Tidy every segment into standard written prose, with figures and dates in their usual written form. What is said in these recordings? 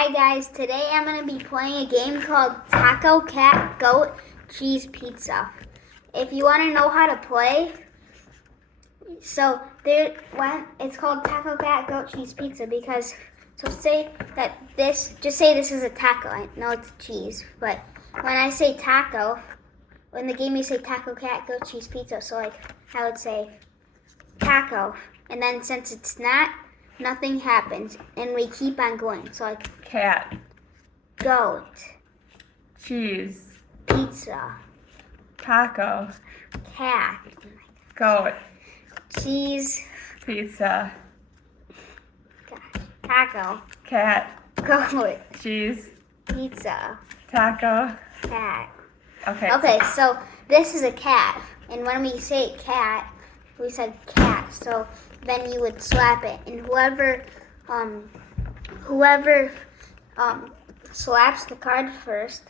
Hi guys, today I'm going to be playing a game called Taco, Cat, Goat, Cheese, Pizza. If you want to know how to play, it's called Taco, Cat, Goat, Cheese, Pizza because, just say this is a taco. I know it's cheese, but when I say taco, in the game you say Taco, Cat, Goat, Cheese, Pizza, so like I would say taco, and then since it's not, nothing happens, and we keep on going. So like cat, goat, cheese, pizza, taco, cat, goat, cheese, pizza, taco, cat, goat, cheese, pizza, taco. cat. Okay. Okay, so this is a cat, and when we say cat, we said cat. So then you would slap it, and whoever slaps the card first,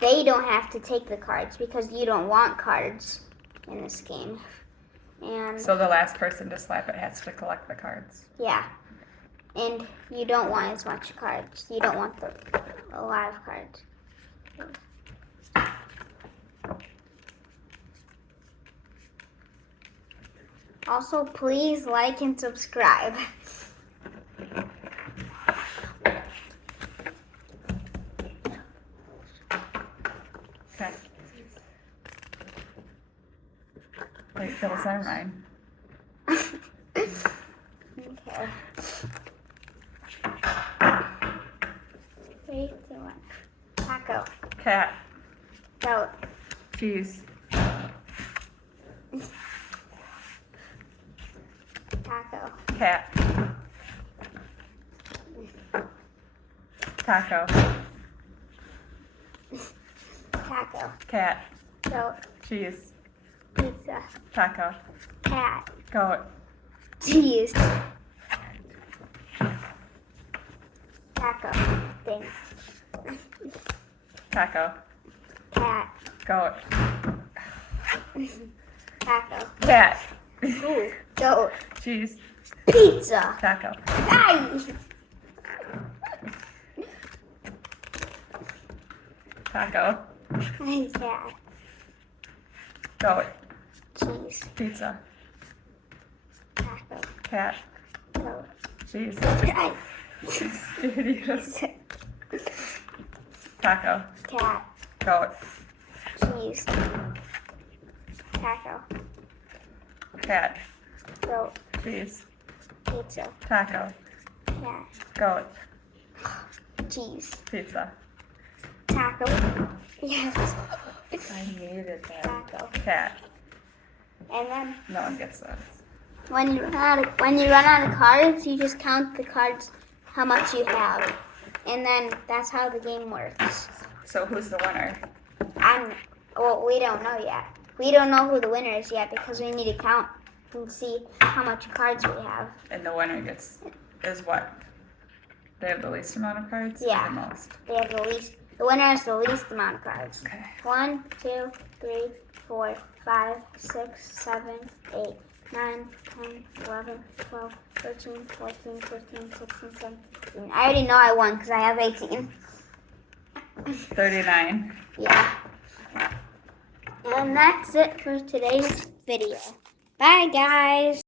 they don't have to take the cards because you don't want cards in this game. And So the last person to slap it has to collect the cards. yeah, and you don't want as much cards. You don't want a lot of cards. Also, please like and subscribe. Okay. Wait, Phyllis, I'm mine. Okay. 3, 2, 1. Taco. Cat, Goat. cheese, Taco. cat, taco, Taco. cat, Goat. cheese, Pizza. taco, Cat. goat, Cheese. Taco. Thing. taco, Cat. goat, Taco. cat, Ooh. Goat. cheese, Pizza. taco, Nice. taco, Cat. goat, Cheese. pizza, Taco. cat, Goat. cheese, Nice. idiots, taco, Cat. goat, Cheese. Taco. cat, Goat. cheese, Pizza. taco, Cat. goat, Cheese. pizza. Taco. Yes. I hated that. Taco. Cat. And then No one gets this. when you run out of cards, you just count the cards how much you have, and then that's how the game works. So who's the winner? We don't know yet. We don't know who the winner is yet because we need to count and see how much cards we have. And the winner is what? They have the least amount of cards? Yeah. Or the most? They have the least. The winner has the least amount of cards. Okay. 1, 2, 3, 4, 5, 6, 7, 8, 9, 10, 11, 12, 13, 14, 15, 16, 17. I already know I won because I have 18. 39. Yeah. And that's it for today's video. Bye, guys.